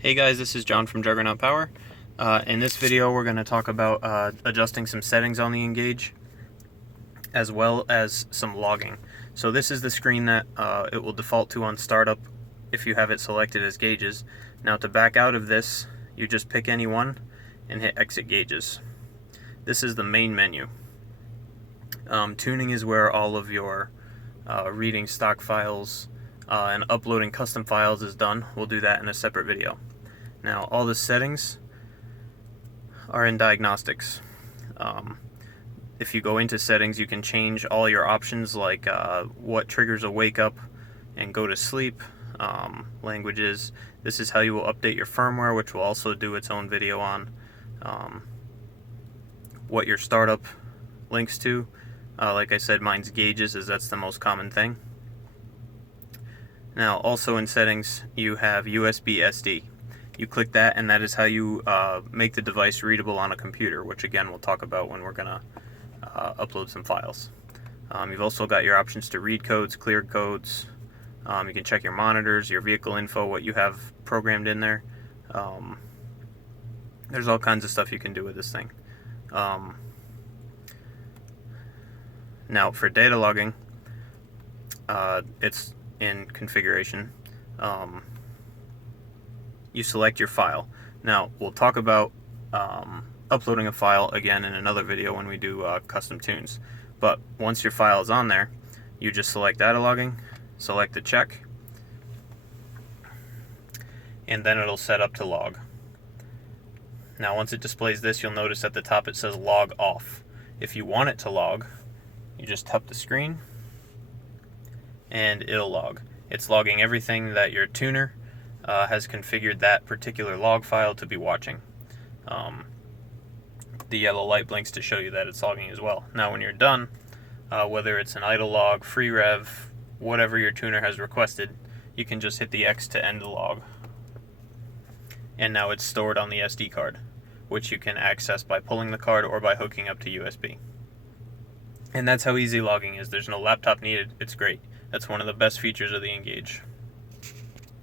Hey guys, this is John from Juggernaut Power. In this video we're going to talk about adjusting some settings on the nGAUGE as well as some logging. So this is the screen that it will default to on startup if you have it selected as gauges. Now to back out of this, you just pick any one and hit exit gauges. This is the main menu. Tuning is where all of your reading stock files and uploading custom files is done. We'll do that in a separate video. Now all the settings are in diagnostics. If you go into settings, you can change all your options like what triggers a wake up and go to sleep, languages. This is how you will update your firmware, which will also do its own video on. What your startup links to. Like I said, mine's gauges, as that's the most common thing. Now also in settings you have USB SD. You click that and that is how you make the device readable on a computer, which again we'll talk about when we're gonna upload some files. You've also got your options to read codes, clear codes. You can check your monitors, your vehicle info, what you have programmed in there. There's all kinds of stuff you can do with this thing. Now for data logging, it's in configuration. You select your file. Now we'll talk about uploading a file again in another video when we do custom tunes. But once your file is on there, you just select data logging, select the check, and then it'll set up to log. Now once it displays this, you'll notice at the top it says log off. If you want it to log, you just tap the screen and it'll log. It's logging everything that your tuner has configured that particular log file to be watching. The yellow light blinks to show you that it's logging as well. Now when you're done, whether it's an idle log, free rev, whatever your tuner has requested, you can just hit the X to end the log. And now it's stored on the SD card, which you can access by pulling the card or by hooking up to USB. And that's how easy logging is. There's no laptop needed. It's great. That's one of the best features of the nGAUGE.